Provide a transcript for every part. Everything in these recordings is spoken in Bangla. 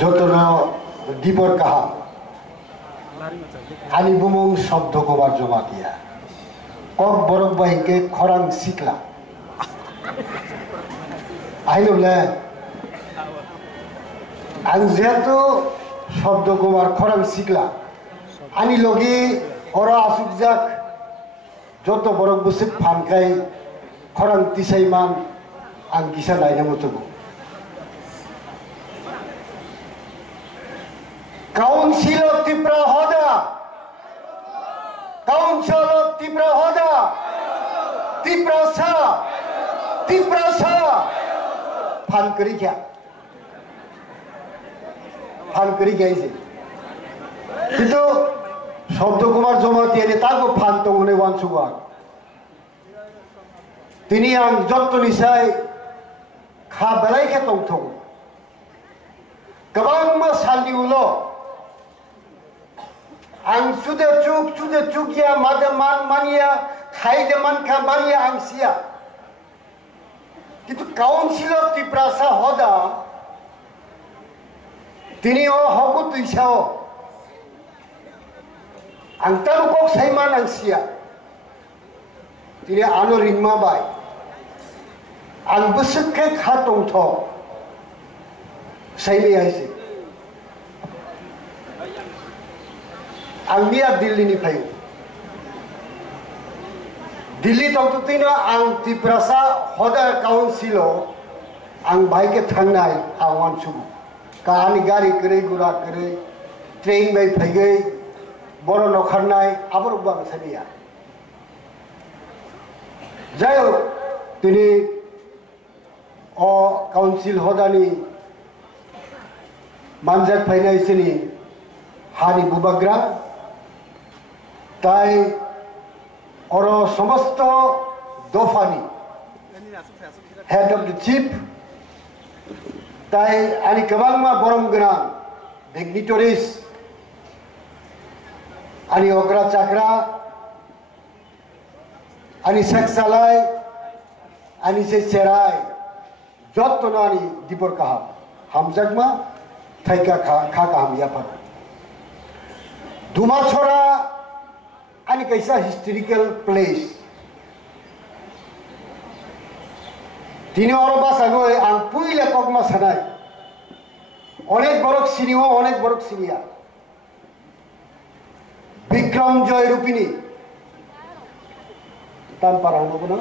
যতনা দীপর কাহা আনি বুমং শব্দ কবার জমা দিয়া কক বরক বাহিকে খরাং শিখলা আহিলে আং যেহেতু শব্দ কবার খরাং শিখলা আনি লগে ওরা আসুক যাক যত বরক বসে ফানকাই খরাং তিসাইমান আং কিসা নাইনা মতো Council of Tipra Hoda, Council of Tipra Hoda, Tipra Sa, Tipra Sa, Phan kari kya? Phan kari kya ise? Itu Shabda Kumar Jomati ini tahu phan to une wan sugar. Tini yang jotto nisai kha belai ke tong tong. Kabang mas handi ulo. Ang sudah cuk ya mada man mania khai de man kha mania ang sia kitu council of Tiprasa hoda tini o hoku tuisao ang taru kok saiman ang sia tini ano ringma bai ang busuk ke khatong tho saimi aise ang biar Delhi ni payu. Delhi tu tina ang Tiprasa hoda councilo ang baik ke thangnai awan sugu. Kahani gari kere gura kere train mai phaigai boro nokharnai abor bang sabia. Jayo tini o council hoda ni manjak phainai sini hani bubagra তাই ওর সমস্ত দফানি হেড অফ দ্য চিফ তাই আনি কেবাংমা বরম গোনাं ডিগনিটরিজ আনি অগ্রা চাকরা আনি সেকসালাই আনি সে চেরাই যত্ন আনি দীপর কাহা হামজাকমা থাইকা খা কাহাম ইয়াফার দুমাছড়া Ani kaisa historical place. Tini oro bas ago ang puile kokma sanai. Onek borok sinio, onek borok sinia. Bikram Joy Rupini. Tan parang mo na.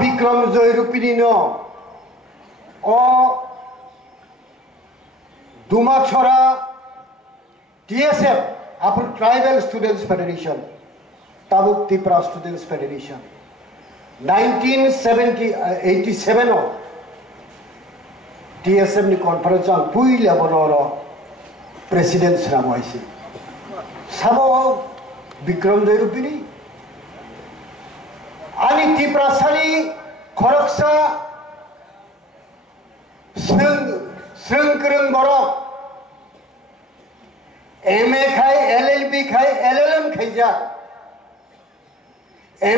Bikram Joy Rupini no. O Dumachora TSF, Upper Tribal Students Federation, Tabuk Tipra Students Federation, 1987 TSF ni conference ang puila bonoro president sinamoisi. Samo Bikram Joy Rupini, ani Tipra sali Khoroksa Sengkereng borok MA khai LLB khai LLM khai ja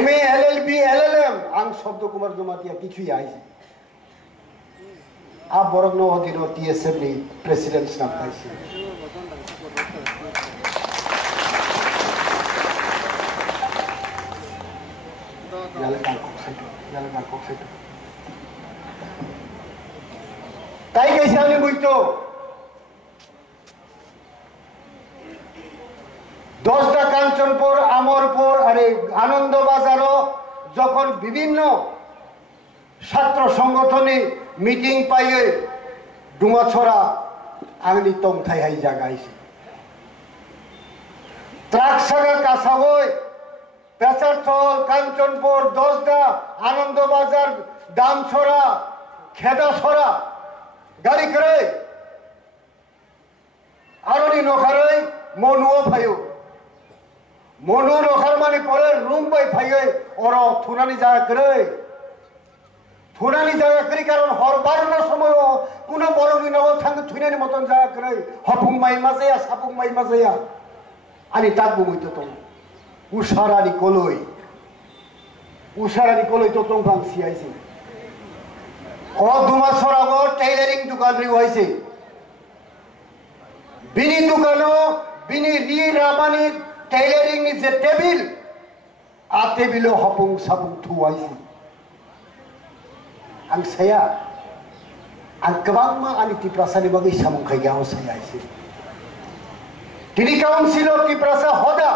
MA LLB LLM ang Shabda Kumar Jomatia কিছুই আইছে আ বরগ্ন অধীন TSF ni president নাম পাইছে জালাকার কক্সাইট তাই কেসে আমি বুঝতো 10টা কাঞ্চনপুর আমরপুর আরে আনন্দবাজারও যখন বিভিন্ন ছাত্র সংগঠনে মিটিং পাইয়ে ডুমাছড়া আংনি তংথাই হাই জাগাইছে ত্রাকসাগা কাসাবই পেশারথল কাঞ্চনপুর 10টা আনন্দবাজার দামছড়া খেদাছড়া গাড়ি করে আরনি নখারই মনুও ফাইও মনু নখার মানে পরে রুম বাই ফাইয়ে ওর থুনানি জায়গা করে থুনানি জায়গা করি কারণ হরবারনের সময় কোনো বড়নি নব থাঙ্গ থুনানি মতন জায়গা করে হপুং মাই মাঝেয়া সাপুং মাই মাঝেয়া আনি তাক বুমইতো তো উষারানি কলই उसारानि कलेज तंफां सियाइसे ओ दुमासरागो टेलरिंग दुकान रिवाइसे बिनी दुकानो बिनी रि रामानि टेलरिंग नि जे टेबिल आ टेबिलो हपुं सापुं थुवाइसे आं साया आं गोबां मा आनि तिप्रासानि बागै सामुं खायगाव सायाइसे दिनै काउन्सिल अफ तिप्रासा हदा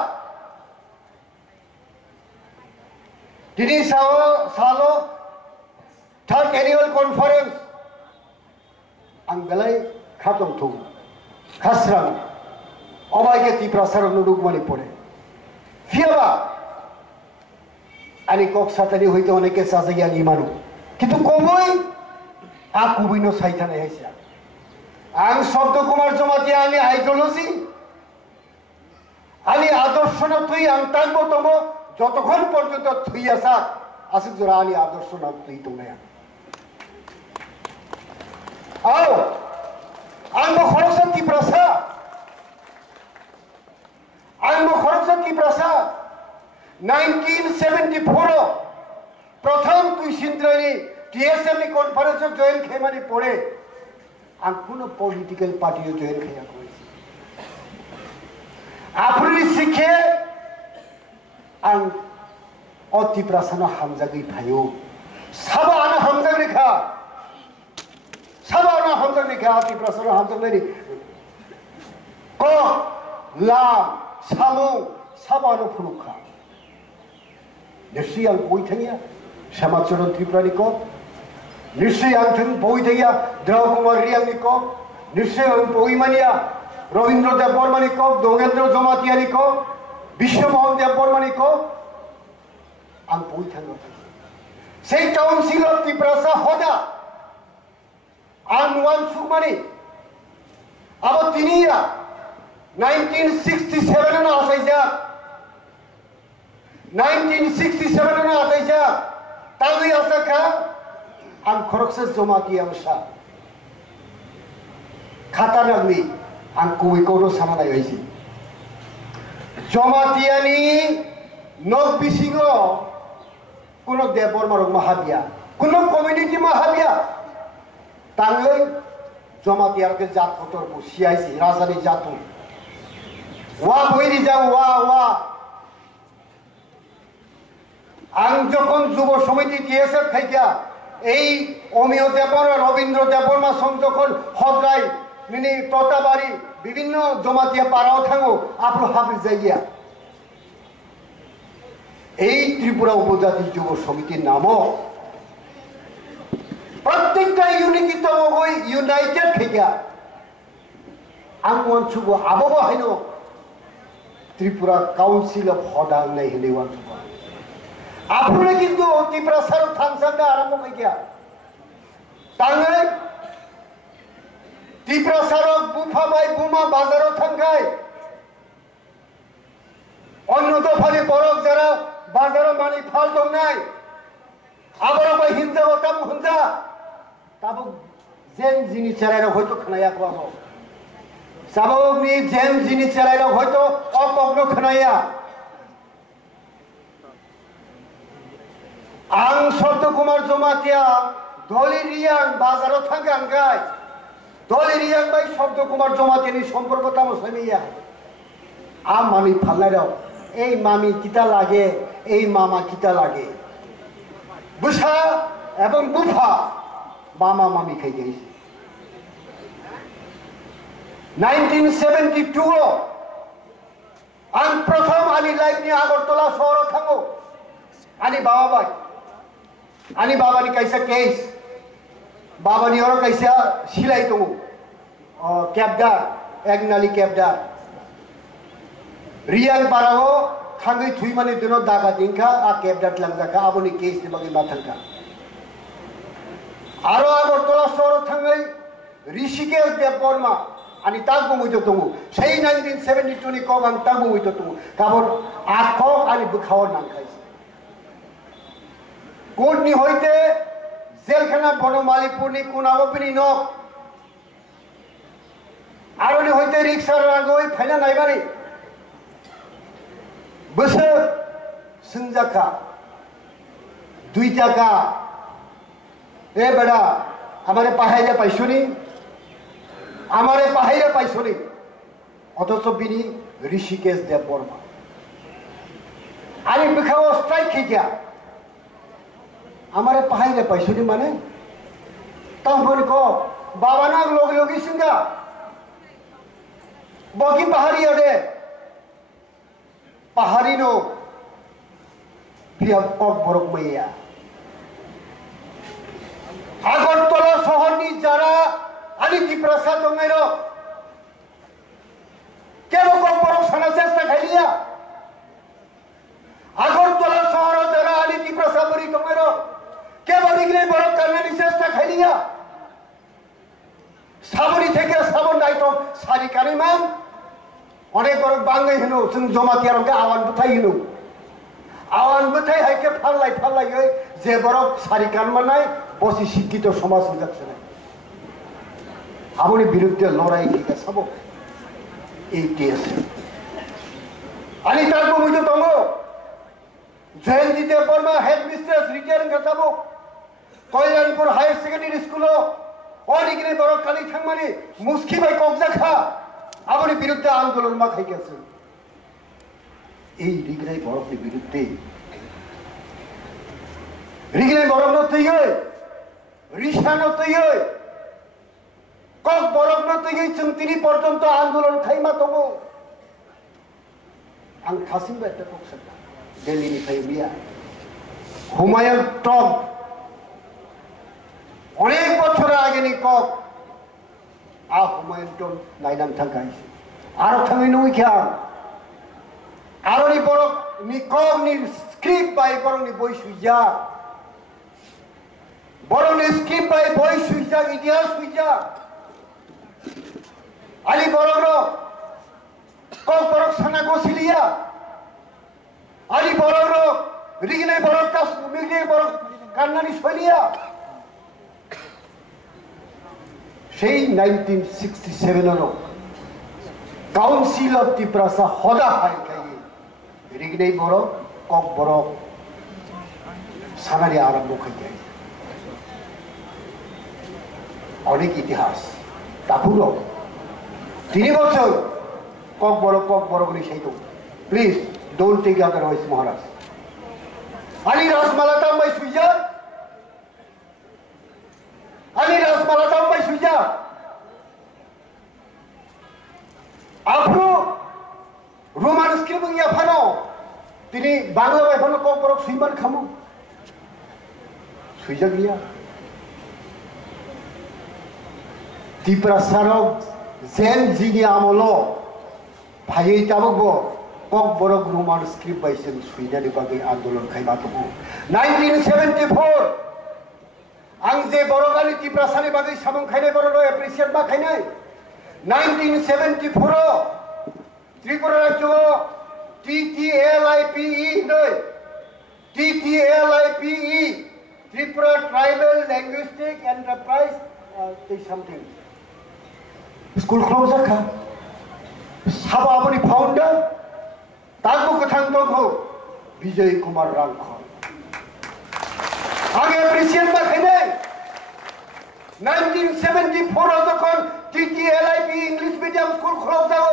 दिनै सालो थर्ड एनुअल कॉन्फ्रेंस आं बेलाय खादों थौ खास्रां अबायगे तिप्रासार नुरुक माने पड़े फियाबा आनी कक सातानी होइते अनेके साजाया इमानु किन्तु कमई आ कुबिनो साइथाने हैसा आं शब्द कुमार जमाती आनी आइडियोलॉजी आनी आदर्श न तुई आं तांबो तंबो যতক্ষণ পর্যন্ত থুই আসা আসুক জোড়া আনি আদর্শ না তুই তোমরা আও আঙ্গ খরচ কি প্রসা আঙ্গ খরচ কি প্রসা 1974 প্রথম তুই সিন্দ্রানি টিএসএম নি কনফারেন্স জয়েন খেমানি পড়ে আং কোন পলিটিক্যাল পার্টিও জয়েন খেয়া করেছি আপনি শিখে आं अति प्रासाना हामजागै फायो साबा आना हामजागै खा साबा आना हामजागै खा अति प्रासाना हामजागै क ला सामु साबा आना फुरुखा निश्चय आं बय थांगिया श्यामाचरण त्रिपुरानि को निश्चय आं थं बय थांगिया द्रव कुमार रियांनि को निश्चय आं बय मानिया रवीन्द्र देव बर्मानि को दोगेन्द्र जमातियानि को विश्वमोहन देव बर्मानि को आं बय थाङो से काउन्सिल अफ तिप्रासा हदा आं नुवान सुगमानि आबो तिनिया 1967 नो आसाइजा 1967 नो आसाइजा तागै आसाखा आं खरकसे जमाति आमसा खाता नागनि आं कुइकोरो साना नायैसि जमातियानि नक बिसिङो कुनो देव बर्मारक माहाबिया कुनो कमिउनिटी माहाबिया ताङै जमातियारके जात खतर बुसियाइसि राजानि जातु वा बयरि जां वा वा आं যখন যুব সমিতি টিএসএফ খাইকা এই অমিয় দেববর্মা রবীন্দ্র দেববর্মা সং যখন হদ্রাই মিনি ততাবাড়ি বিভিন্ন জমাতিয়া পাড়াও থাঙো আপনি হাবি যাইয়া এই ত্রিপুরা উপজাতি যুব সমিতির নামও প্রত্যেকটা ইউনিটি তো ওই ইউনাইটেড থেকে আঙ্গন সুবো আবহাওয়া হইল ত্রিপুরা কাউন্সিল অফ হডা নাই হলে ওয়ান সুবো আপনি কিন্তু ত্রিপুরা সার থানসানটা আরম্ভ হইয়া তাঙ্গাই ত্রিপুরা সারক বুফা বাই বুমা বাজারও থাঙ্গাই অন্য দফানি বরক যারা বাজারও মানি ফাল দং নাই আবার বাই হিন্দা ও তাম হুন্দা তাবো জেন জিনি চালাইরা হয়তো খানায়া পাবো সাবকনি জেন জিনি চালাইরা হয়তো অপগ্ন খানায়া आं शब्द कुमार जमातिया दलि रियां बाजाराव थांगांगाय दलि रियां बाय शब्द कुमार जमातिनि सम्पर्क तामो समिया आ मामी फाल्लाराव এই মামি কিতা লাগে এই মামা কিতা লাগে বুসা এবং বুফা মামা মামি খাই গেছে 1972 आं प्रथम आनी लाइफनि आगरतला शहराव थाङो आनी बाबा बाय आनी बाबानि कैसा केस बाबानि और कैसा सिलाई दङ केबदार एकनाली केबदार रियां बाराव थाङै थुइ माने दिनो दागा दिंखा आ केबदार लांजाखा आबोनि केस नि बागै माथांखा आरो आगरतला शहराव थाङै ऋषिकेश देव बर्मा आनी ताक बुंहैतो दङ sei 1972 नि कग आं ताक बुंहैतो दङ गाबोन आखक आनी बोखाव नांखायसे कोर्टनि हयते जेलखाना बनमालीपुरनि कुनावपिनि नक आरोनि हयते रिक्सा रागै फायना नायबानि बोसोर सोंजाखा 2 টাকা এ বেড়া আমারে পাহাইলে পাইছনি আমারে পাহাইলে পাইছনি অথচ বিনি ঋষিকেশ দেব বর্মা আমি বিখাও স্ট্রাইক খেয়ে আমারে পাহাইলে পাইছনি মানে তখন ক বাবা না লগে লগে সিঙ্গা বকি পাহাড়ি ওরে পাহাড়ি নো প্রিয় কক বরক মাইয়া আগরতলা শহরনি যারা আলিতি প্রসাদ দমের কেন কক বরক সানা চেষ্টা খাইলিয়া আগরতলা শহর যারা আলিতি প্রসাদ বরি দমের কেবল ইংরে বরক কান্নানি চেষ্টা খাইলিয়া সাবরি থেকে সাবন দায়িত্ব সারি কারিমান অনেক বড় বাঙ্গাই হেন जों জমাতিয়ারকে আওয়ান বুথাই হেন আওয়ান বুথাই হাইকে ফাল্লাই যে বড় সারি কারমান নাই বসি শিক্ষিত সমাজ যাচ্ছে না আমনি বিরুদ্ধে লড়াই ঠিক আছে এই কেস আনি তারপর মুইতো দङ Jayanti Deb Barma headmistress retiring খাতাবো কল্যাণপুর হায়ার সেকেন্ডারি স্কুল অনেকদিন বড় কালি থাকমানি মুসকি ভাই কবজা খা আপনি বিরুদ্ধে আন্দোলন মাথায় গেছে এই রিগরাই বরফের বিরুদ্ধে রিগরাই বরফ নতই হয় রিসা নতই হয় কক বরফ নতই হয় তিনি পর্যন্ত আন্দোলন খাইমা দङ आं थासिमबो একটা কথা दिल्लीनिफ्राय बिया হুমায়ুন টপ অনেক বছর আগেনি কক হুমায়ুন টপ নাইনাম থাকাই আর থাঙै নইখা আরনি বড় নি কক নি স্ক্রিপ্ট বাই বড় নি বই সুইজা বড় নি স্ক্রিপ্ট বাই বই সুইজা ইতিহাস সুইজা আলি বড় কক বড় সানা গছিলিয়া আলি বড় রিগনে বড় কাস মিগনে বড় কান্নানি সলিয়া সেই 1967 কাউন্সিল অফ ত্রিপুরা হদা হাই খাই রিগনে বড় কক বড় সানারি আরম্ভ খাই অনেক ইতিহাস তাকুলো 3 বছর কক বড় বলে সেই তো প্লিজ ডোন্ট টেক আদারওয়াইজ মহারাজ আলি রাসমালা তাম্বাই সুইজা আলি রাসমালা তাম্বাই সুইজা আপনি রোমান স্ক্রিপ্ট ইয়া ফানো তিনি বাংলা বাই ফানো কক বড় সুইমান খামু সুইজা গিয়া ত্রিপুরা সারক জেন জিনি আমলো ভাইयै তাবো কক বড় রোমান স্ক্রিপ্ট বাইছেন সুইনানি বাগে আন্দোলন খাইবা তো 1974 आं जे बरगानि टिप्रासानि बागै सामं खायनाय बरनो एप्रिशिएट बा खायनाय 1974 त्रिपुरा राज्य TTLIPE नै TTLIPE Tripura tribal linguistic enterprise something school close जाखा साबा अपनी फाउंडर ताको कथां दंखौ विजय कुमार रांखौ आगे एप्रिशिएट बा खायनाय 1974 যখন TTLIP ইংলিশ মিডিয়াম স্কুল খোলা যাও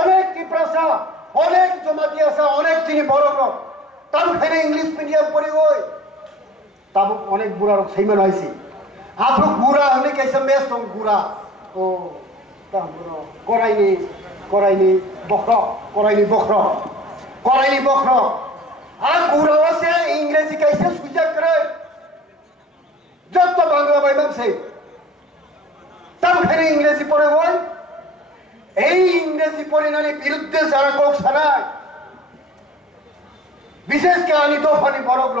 অনেক ত্রিপুরা অনেক জমাতি আছে অনেক তিনি বড় তার ফেরে ইংলিশ মিডিয়াম পড়ি ওই তাব অনেক বুড়া সেইমান হইছে আপু বুড়া হলে কেসে মেস দং বুড়া ও তা বুড়ো করাইনি বখর আর বুড়া আছে ইংরেজি কেসে সুজা করে যত বাংলা বাইবাম সেই তার ফেরে ইংরেজি পড়ে বল এই ইংরেজি পরিণামের বিরুদ্ধে যারা কক সানায় বিশেষ কে আনি দফানি বড়গ্র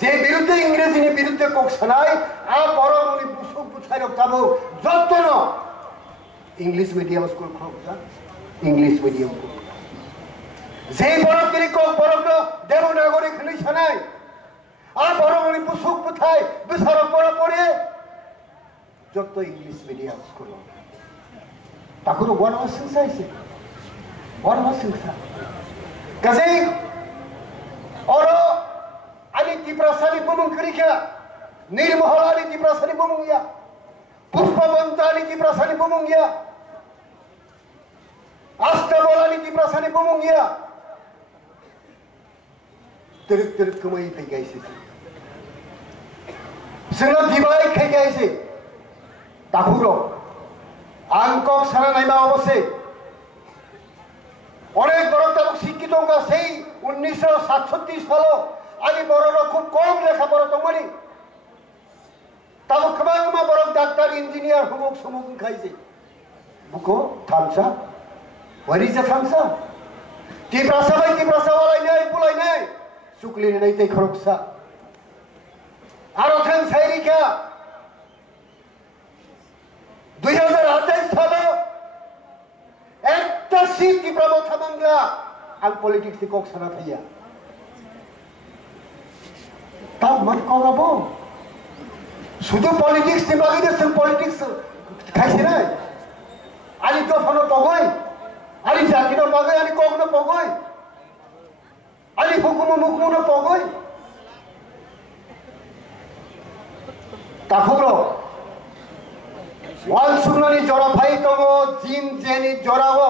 যে বিরুদ্ধে ইংরেজি নি বিরুদ্ধে কক সানায় আ বড় উনি বুসু বুঝাই রাখতাবো যতন ইংলিশ মিডিয়াম স্কুল খোলা ইংলিশ মিডিয়াম যে বড় তিনি কক বড়গ্র দেবনাগরী খানি সানায় আর বড় উনি বুসু বুঝাই বিচার পড়া পড়ে যত ইংলিশ মিডিয়াম স্কুল তাকুনো বড় সংস্থা আছে বড় সংস্থা কাজে ওর Tiprasani bumung kerika, Nirmahalani Tiprasani bumung ya, Puspavantani Tiprasani bumung ya, Astabolani Tiprasani bumung ya, Teruk kemai pegai sih, Senang dibaik pegai sih, Tahuro, Angkok sana naik bawa sih. অনেক বড় তালুক শিক্ষিত সেই 1967 সালে আমি বড়রা খুব কম লেখাপড়া তোমারই তালুক খামা বড় ডাক্তার ইঞ্জিনিয়ার হুমুক সমুক খাইছে বুকো থামসা ওয়ারি যে থামসা টিপ্রাসা ওয়ালাই নাই বুলাই নাই শুকলি নাই তাই খরকসা আর ওখান সাইরিকা 2028 সালে একটা সিট কি প্রবথা বাংলা আল পলিটিক্স কক সারা থাইয়া তাও মত করাবো শুধু পলিটিক্স তে বাকি দেশের পলিটিক্স খাইছে না আলি তো ফলো পগই আলি জাকির পগই আলি কক না পগই আলি হুকুম মুকুম না পগই তাহলে ওয়াল সুনানি জরা ভাই তগো জিম জেনি জরাও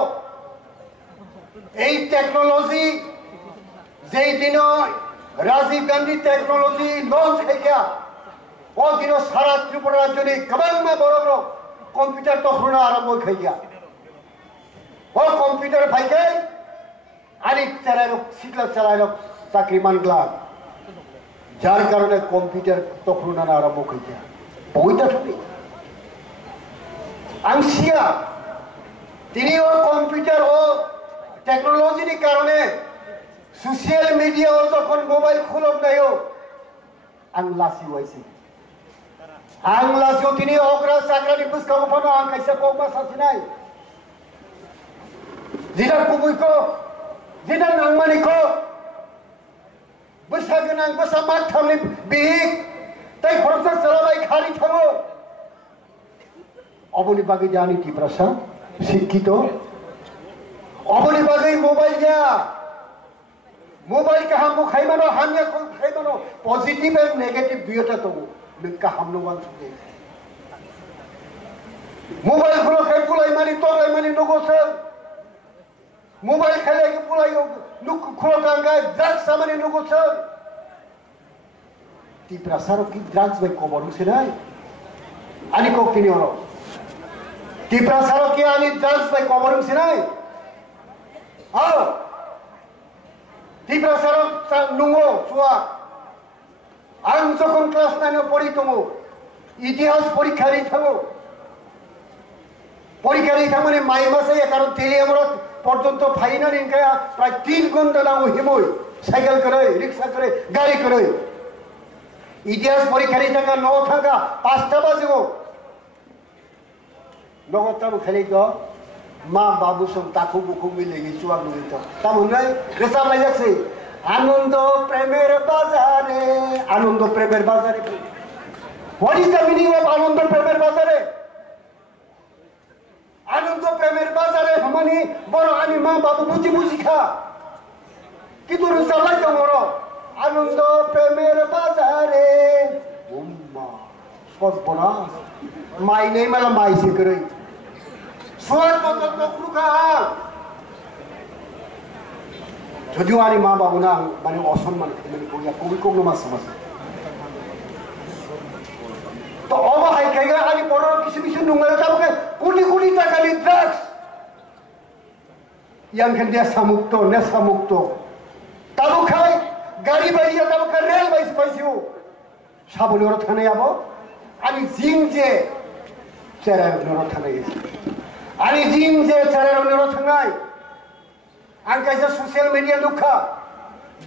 এই টেকনোলজি যেই দিন রাজীব গান্ধী টেকনোলজি লঞ্চ হইয়া ও দিন সারা ত্রিপুরা রাজ্যে কবাংমা বড় বড় কম্পিউটার তখন আরম্ভ হইয়া ও কম্পিউটার ভাইকে আরেক চালায় শিখলা চালায় চাকরি মানলা যার কারণে কম্পিউটার তখন আরম্ভ হইয়া বইটা শুনি আংশিয়া তিনি ও কম্পিউটার ও টেকনোলজির কারণে সোশ্যাল মিডিয়া ও যখন মোবাইল খুলব নাই আংলাসি হয়েছে আংলাসিও তিনি অগ্রা চাকরানি পুস্কাব ফানো আং খাইছে কমা সাথে নাই যেটা কুবুইক যেটা নাংমানিক বৈশা গোনাং বৈশা মাঘ থামনি বিহিক তাই খরচা চালাবাই খালি থামো অবনি বাগে জানি কি প্রশ্ন শিক্ষিত অবনি বাগে মোবাইল যা মোবাইল কে হামু খাইমানো হামিয়া খাইমানো পজিটিভ এন্ড নেগেটিভ দুইটা তো নকা হামনো ওয়ান সুদে মোবাইল গুলো খাই পুলাই মারি তোলাই মারি নগোছে মোবাইল খেলে কি পুলাই নুক খোলো গাঙ্গা ড্রাগস সামানি নগোছে তি প্রসার কি ড্রাগস বাই কবর হইছে নাই আনি কোক তিনি হলো Tiprasaro ki ani drugs by coverum sinai. Alo. Tiprasaro nungo suwa. Ang যখন ক্লাস 9 এ পড়ি তুমি ইতিহাস পরীক্ষারই থাকো পরীক্ষারই থাকো মানে মাই মাসে কারণ তেলি আমরা পর্যন্ত ফাইনাল ইনকা প্রায় 3 ঘন্টা লাগো হিমই সাইকেল করে রিকশা করে গাড়ি করে ইতিহাস পরীক্ষারই থাকা 9 থাকা 5টা বাজে নগতারু খেলি তো মা বাবু সব তাকু বুকু মিলে গেছি চুয়ার মিলে তো তা মনে রেসাব লাগছে আনন্দ প্রেমের বাজারে what is the meaning of আনন্দ প্রেমের বাজারে মানে বড় আমি মা বাবু বুঝি খা কিন্তু রেসাব লাগছে বড় আনন্দ প্রেমের বাজারে উম্মা সর্বনা মাই নেই মালা মাই সে করে সোয়ার বদল নকলুকা যদিও আনি মা বাবু না মানে অসম্মান মানে কইয়া কবি কোন মাস সমাজ তো অবহাই খাইগা আনি বড় কিছু নুঙ্গা তাকে কোটি টাকা নি ড্রাগস ইয়াং খান নেশা মুক্ত তাবু খাই গাড়ি বাইয়া তাবু খাই রেল বাইস পাইছিও সাবলি ওর থানে যাবো আমি জিম যে চেরার নর থানে গেছি আমি জিম যে চেরার নর থানায় আং কাইসা সোশ্যাল মিডিয়া দুঃখা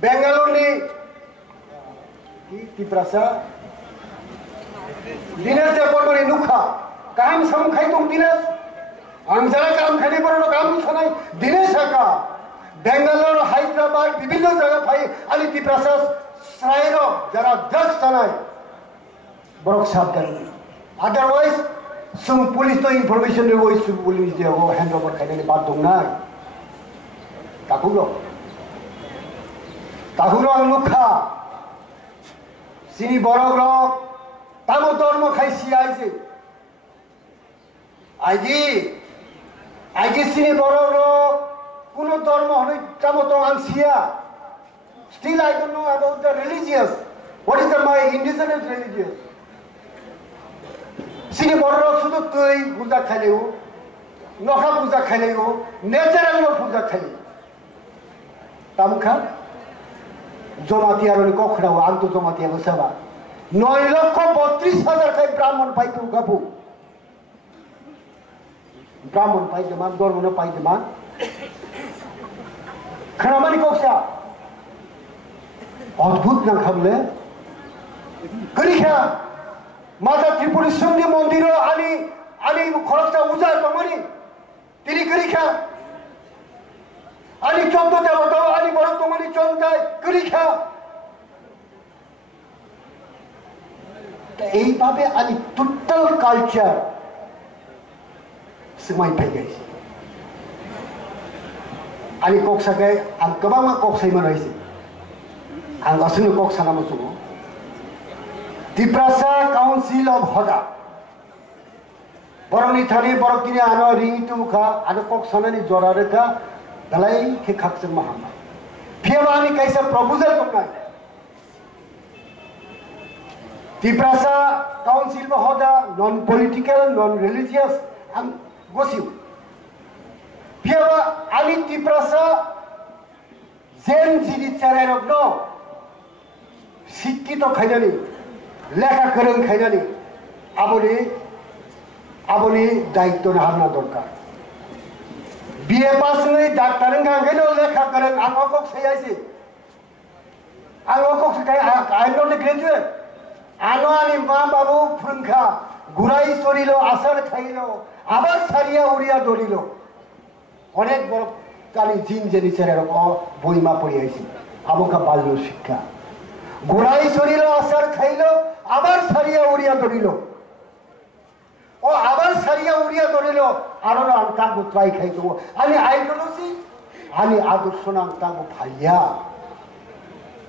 বেঙ্গালোর নি কি প্রাসা দিনের যে পড়বনি দুঃখা কাম সাম খাইতুম দিনেশ আং যারা কাম খাইতে পারো কাম শোনাই দিনেশ একা বেঙ্গালোর হায়দ্রাবাদ বিভিন্ন জায়গা ভাই আলি কি প্রাসা সাইর যারা ড্রাগস চালায় বড় সাবধান আদারওয়াইজ সম পুলিশ তো ইনফরমেশন দেবো পুলিশ দেবো হ্যান্ড ওভার খাইলে বাদ দম নাই তাহুলো আং লুখা sini borok rok tamo dormo khai si aise aigi sini borok rok kuno dormo hoi tamo tong ang sia. Still I don't know about the religious. What is my indigenous religious? Sini borok rok sudu tui puja khaleu nokha puja khaleu natural no puja khaleu tamkha জমাতিয়ার কখরাও আন্ত জমাতিয়া বসাবা 9,32,000 খাই ব্রাহ্মণ পাইতো গাবু ব্রাহ্মণ পাইতে মান ধর্ম পাইতে মান খানামানি কক্সা অদ্ভুত না খাবলে করিখা মাতা ত্রিপুরেশ্বরী মন্দির আনি আনি খরচা উজার তমনি তিনি করিখা আনি চন্দ্র দেবতা আনি বড় তোমারি চন্দ্রায় করিখা এইভাবে আনি total culture semai pai guys ani koksa kai ang kabama koksai man raisi ang asunu koksa namu sumo Tiprasa Council of Hoda boroni thari borokini ano ringitu kha ano koksa nani jorare ka dalai ke khakse mahamma phiamani kaisa proposal komna Tiprasa Council of Hoda non political non religious ang gosiu phiaba ani Tiprasa zen jini charerok no শিক্ষিত খাইনানি লেখা করেন খাইনানি আবনি দায়িত্ব নেওয়া দরকার বিএ পাস হয়ে ডাক্তার গাঙ্গেও লেখা করেন আঙ্কক সেইয়াছে আঙ্কক আই নট গ্রাজুয়েট আনো আনি মা বাবু ফুরঙ্খা ঘুরাই চলিল আসার খাইল আবার সারিয়া উড়িয়া দলিল অনেক বড় কালি জিন জেনিসের এরকম বইমা পড়িয়াছি আমকা বাল্য শিক্ষা ঘোড়াই চলিল আসার খাইল আবার সারিয়া উড়িয়া ধরিল ও আবার সারিয়া উড়িয়া ধরিল আরো কাগজ ট্রাই খাইত আমি আইডিওলজি আমি আদর্শ নাম কাগজ ভাইয়া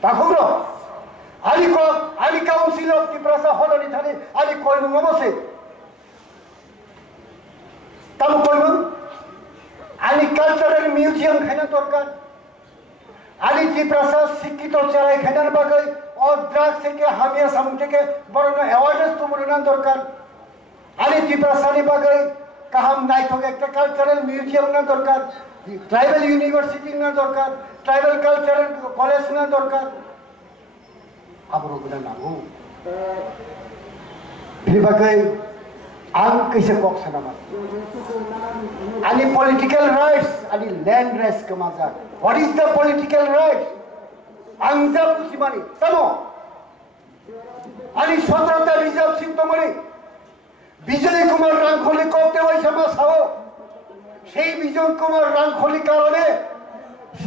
তখন আমি কাউন্সিল অফ ত্রিপুরা হলনি থানি আমি কইব বসে তাম কইব আমি কালচারাল মিউজিয়াম খাইনা দরকার আলি ত্রিপুরা শিক্ষিত চেরাই খাইনার বাকি ও ড্রাগ থেকে হামিয়া সামুন থেকে বড় অ্যাওয়ারনেস তো মনে দরকার আলি ত্রিপুরা বাকি কাহাম নাই থাকে একটা কালচারাল মিউজিয়াম না দরকার ট্রাইবাল ইউনিভার্সিটি না দরকার ট্রাইবাল কালচারাল কলেজ না দরকার আবরো গুলা নামু ভিবাকে আং কইছে বক্স নামা আলি পলিটিক্যাল রাইটস আলি ল্যান্ড রাইটস কমাজা what is the political rights আংজা পুসিমানি তামো আলি 17টা রিজার্ভ সিদ্ধমণি বিজয় কুমার রাংখলি করতে হয়েছে মা সাও সেই বিজয় কুমার রাংখলি কারণে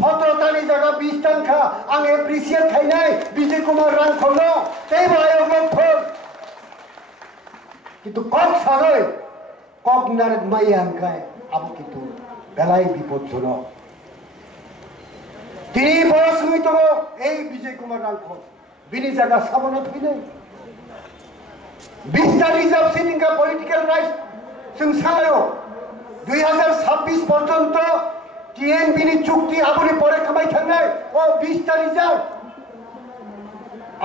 17টানি জায়গা 20 টাঙ্কা আং এপ্রিসিয়েট খাই নাই বিজয় কুমার রাংখল সেই বায়ক ফল কিন্তু কক সাগর কক নারদ মাই আঙ্কায় আবু কিন্তু বেলায় বিপজ্জনক তিনি বয়সমিত এই বিজয় কুমার রাংখল বিনি জায়গা সাবনত হইলে 20টা রিজার্ভ সিটিং का পলিটিক্যাল রাইটস जों सालायो 2026 পর্যন্ত টিএনবিনি চুক্তি আপনি পরে কামাই থাকনাই ও 20টা রিজার্ভ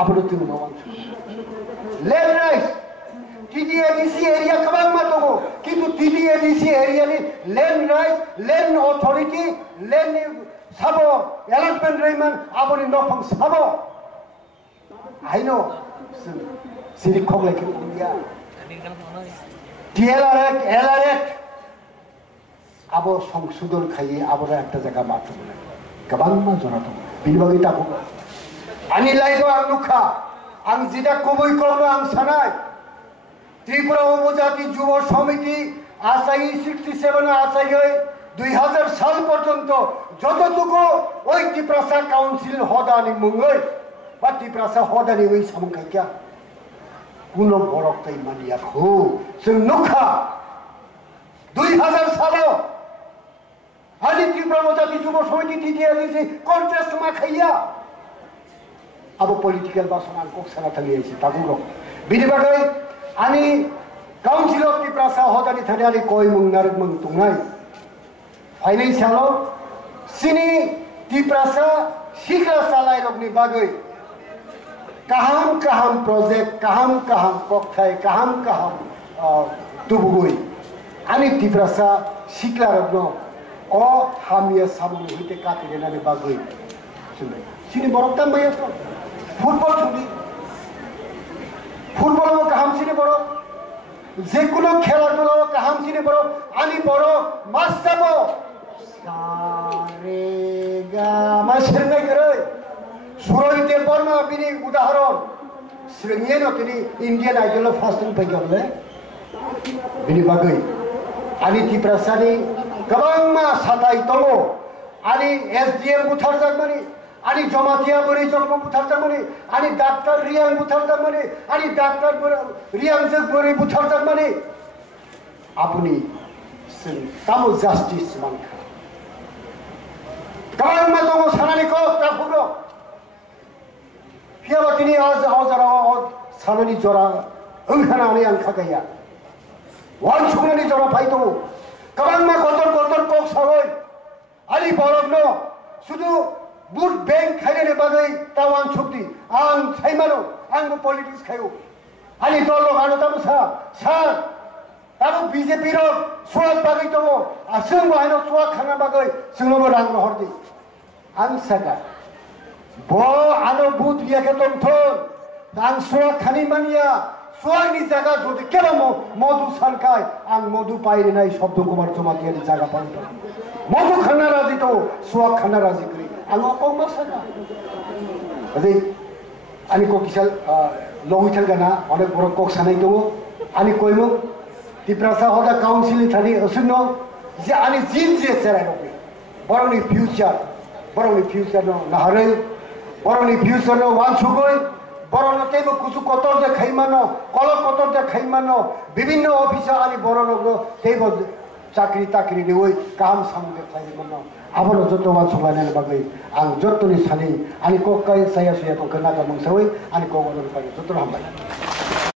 আপনি তুমি নবান ল্যান্ড রাইটস টিডিএডিসি এরিয়া কামাং মাতগো কিন্তু টিডিএডিসি এরিয়া নি land rights land authority land সাবো এলাটমেন্ট রেমান আপনি নফং সাবো আইনো সিরি খগলে কি ইন্ডিয়া টিএলআরএক আবো সংশোধন খাইয়ে আবার একটা জায়গা মাত্র বলে গোबां मा জনাত বিলবাগি তাকো আনি লাইগো আং নুখা আং যেটা কবই করলো আং সানাই ত্রিপুরা উপজাতি যুব সমিতি আসাই 67 আসাই 2000 সাল পর্যন্ত যতটুকু ওই ত্রিপুরা কাউন্সিল হদানি মুঙ্গই বা ত্রিপুরা হদানি ওই সামকাইয়া কোন বড়কতাই মানিয়া খো जों नुखा 2000 সালে আলি ত্রিপুরা উপজাতি যুব সমিতি দিয়ে দিয়েছে কন্টেস্ট মা খাইয়া abo political basan kok sana thali isi tagu bini bagai ani council of Tiprasa hodani thani koi mung narik mung tungai financial sini Tiprasa sikla salai rokni bagai kaham project kaham kokthai kaham tubugoi ani Tiprasa sikla rokno o hamia samun hite kati denani bagai sini borok tambah to football thudi football mo kaham sini borok যেকোনো খেলাধুলা কাহাম চিনি বড় আনি বড় মাছ যাব সারে গা মাছের নাই করে সুরজিতে বর্মা বিনি উদাহরণ শ্রেণীয় তিনি ইন্ডিয়ান আইডল ফার্স্ট টাইম পাইগলে বিনি বাগৈ আনি টিপ্রাসানি গবাংমা সাতাই দङ আনি SDM বুথার জাগমানি ani jamatia beri jogmo buthar jamani ani doctor riang buthar jamani ani doctor riang je beri buthar jamani apuni sin tamo justice mankha kamal ma dongo sanani ko ta phugro hiaba tini ajara sanani jora angkhana ani angkha gaya wan chunani jora phaito kamal ma kotor kok sagoi ani borogno sudu बुट बैंक खाइने बागै तावान छुक्ति आं छैमानो आंबो पॉलिटिक्स खायो अनि दल लगानो ताबो सा ताबो बीजेपी रो सुवाद बागै दङ आसंबो हानो सुवा खाना बागै जोंनोबो रां हरदि आं सागा ब आनो बुट रियाखे दंथोन आं सुवा खानि मानिया सुवानि जागा जदि केबो मधु सानखाय आं मधु पाइरिनाय शब्द कुमार जमातियानि जागा पाइतो मधु खाना राजि तो सुवा खाना राजि करि आंगो कौ मासागा अझै अनि को किसल लौइथल गाना अनेक बरो कोक सानाय दङ अनि कोइमो तिप्रासा होदा काउन्सिल थानि असुनो जे अनि जिन जे सेराय रबि बरनि फ्यूचर नो नाहरै बरनि फ्यूचर नो वानसुगै बरनो तेबो कुसु कतर जे खाइमानो कल कतर जे खाइमानो विभिन्न अफिस अनि बरनो तेबो चाकरी ताकरी देवै काम सामुदे खाइमानो आबोनो जतो वानसुगाने बागै आं जतोनि सानि अनि को कै साया सुया तो कना का मंगसै अनि को गदन पाइ जतो हामबाय